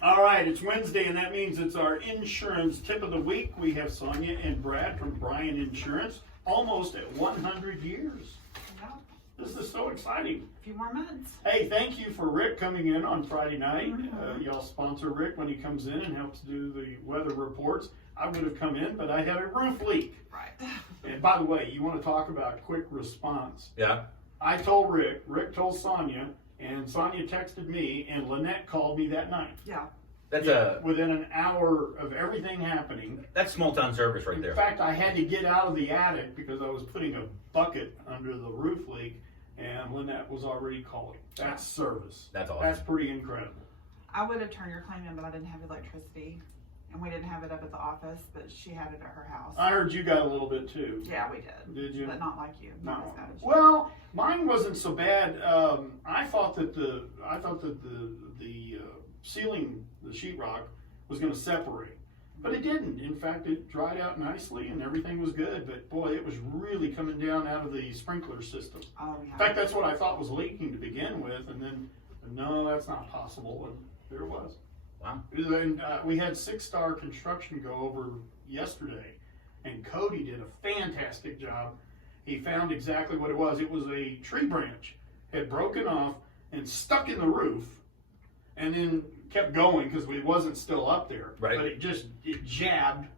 All right, it's Wednesday, and that means it's our insurance tip of the week. We have Sonia and Brad from Bryan Insurance, almost at 100 years. Yeah, This is so exciting. a few more months. Hey, thank you for Rick coming in on Friday night. Y'all sponsor Rick when he comes in and helps do the weather reports. I would have come in, but I had a roof leak. Right. And by the way, you want to talk about quick response. Yeah. I told Rick told Sonia, and Sonia texted me, and Lynette called me that night. Yeah. That's Within an hour of everything happening. that's small town service right In there. fact, I had to get out of the attic because I was putting a bucket under the roof leak, and Lynette was already calling. That's service. That's awesome. That's pretty incredible. I would have turned your claim in, but I didn't have electricity. And we didn't have it up at the office, but she had it at her house. I heard you got a little bit too. Yeah, we did. Did you? But not like you. Not as bad as you. Well, mine wasn't so bad. I thought that the ceiling, the sheetrock, was going to separate, but it didn't. In fact, it dried out nicely and everything was good. But boy, it was really coming down out of the sprinkler system. Oh, yeah. In fact, that's what I thought was leaking to begin with, and then no, that's not possible, and there it was. Wow. And we had 6-Star Construction go over yesterday, and Cody did a fantastic job. He found exactly what it was. It was a tree branch had broken off and stuck in the roof, and then kept going because it wasn't still up there. Right. But it jabbed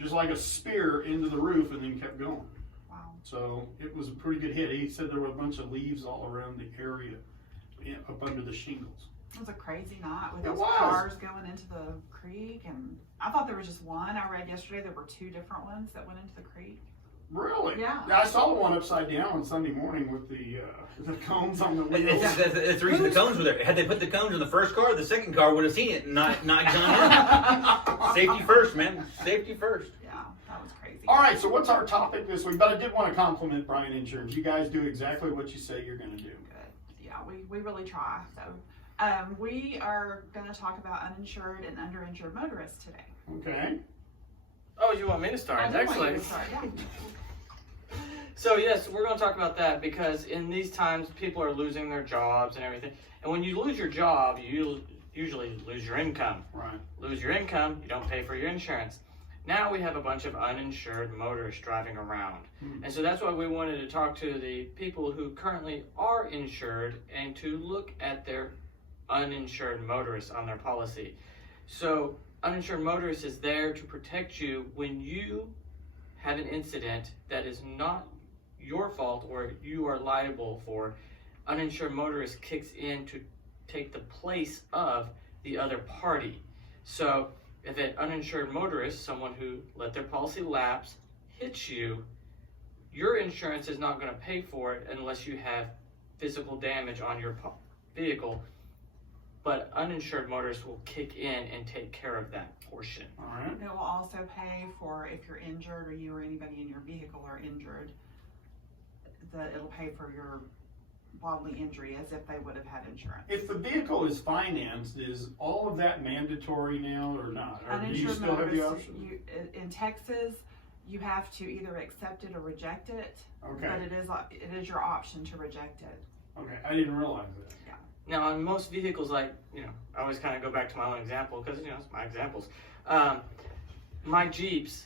just like a spear into the roof, and then kept going. Wow. So it was a pretty good hit. He said there were a bunch of leaves all around the area, up under the shingles. It was a crazy night with It those was. cars going into the creek, and I thought there was just one. I read yesterday there were 2 different ones that went into the creek. Really? Yeah. I saw the one upside down on Sunday morning with the cones on the wheels. It's the reason the cones were there. Had they put the cones in the first car, the second car would have seen it and not gone in. Safety first, man. Safety first. Yeah, that was crazy. All right, so what's our topic this week? But I did want to compliment Bryan Insurance. You guys do exactly what you say you're going to do. Good. Yeah, we really try. So we are going to talk about uninsured and underinsured motorists today. Okay. Oh, you want me to start? I do want you Excellent. to start, yeah. So yes, we're going to talk about that because in these times, people are losing their jobs and everything. And when you lose your job, you usually lose your income. Right. Lose your income, you don't pay for your insurance. Now we have a bunch of uninsured motorists driving around. And so that's why we wanted to talk to the people who currently are insured and to look at their uninsured motorists on their policy. So uninsured motorist is there to protect you when you have an incident that is not your fault or you are liable for. Uninsured motorist kicks in to take the place of the other party. So if an uninsured motorist, someone who let their policy lapse, hits you, your insurance is not going to pay for it unless you have physical damage on your vehicle. But uninsured motorists will kick in and take care of that portion. All right. It will also pay for if you're injured or you or anybody in your vehicle are injured, that it'll pay for your bodily injury as if they would have had insurance. If the vehicle is financed, is all of that mandatory now or not? Or do you Uninsured still have the motorists, option? in Texas, you have to either accept it or reject it. Okay. But it is your option to reject it. Okay. I didn't realize that. Now, on most vehicles, like, I always kind of go back to my own example because, it's my examples. My Jeeps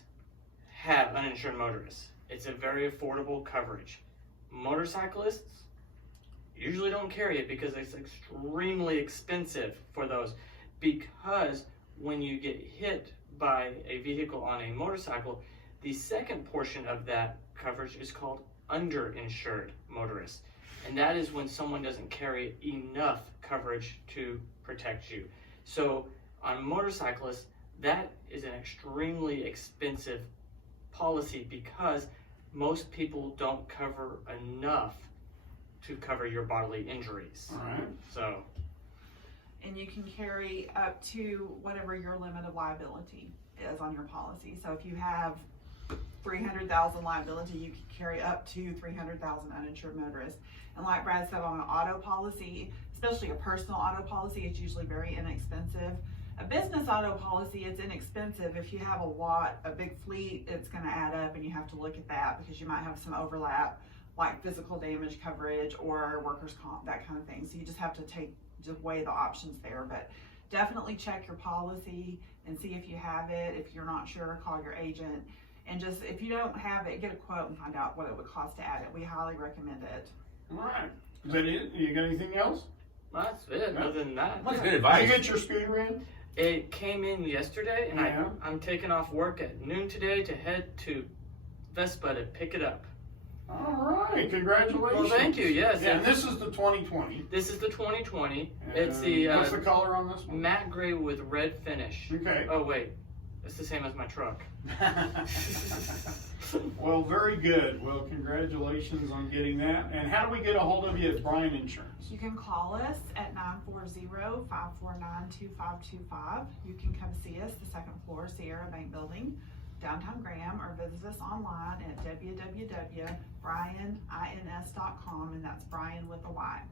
have uninsured motorists. It's a very affordable coverage. Motorcyclists usually don't carry it because it's extremely expensive for those. Because when you get hit by a vehicle on a motorcycle, the second portion of that coverage is called underinsured motorists. And that is when someone doesn't carry enough coverage to protect you. So on motorcyclists, that is an extremely expensive policy because most people don't cover enough to cover your bodily injuries. All right. So, And you can carry up to whatever your limit of liability is on your policy. So if you have 300,000 liability, you can carry up to 300,000 uninsured motorists. And like Brad said, on an auto policy, especially a personal auto policy, it's usually very inexpensive. A business auto policy, it's inexpensive. If you have a big fleet, it's going to add up, and you have to look at that because you might have some overlap, like physical damage coverage or workers' comp, that kind of thing. So you just have to weigh the options there. But definitely check your policy and see if you have it. If you're not sure, call your agent. And just, if you don't have it, get a quote and find out what it would cost to add it. We highly recommend it. All right. Is that it? You got anything else? That's it. Yeah. Other than that, That's good Did you advice. get your speeder in? it came in yesterday, and Yeah. I'm taking off work at noon today to head to Vespa to pick it up. All right. Congratulations. Well, thank you. Yes. Yeah, and this is the 2020. This is the 2020. And It's the what's the color on this one? matte gray with red finish. Okay. Oh wait, it's the same as my truck. Well, very good. Well, congratulations on getting that. And how do we get a hold of you at Bryan Insurance? You can call us at 940-549-2525. You can come see us, the second floor, Sierra Bank Building, downtown Graham, or visit us online at www.brianins.com, and that's Brian with a Y.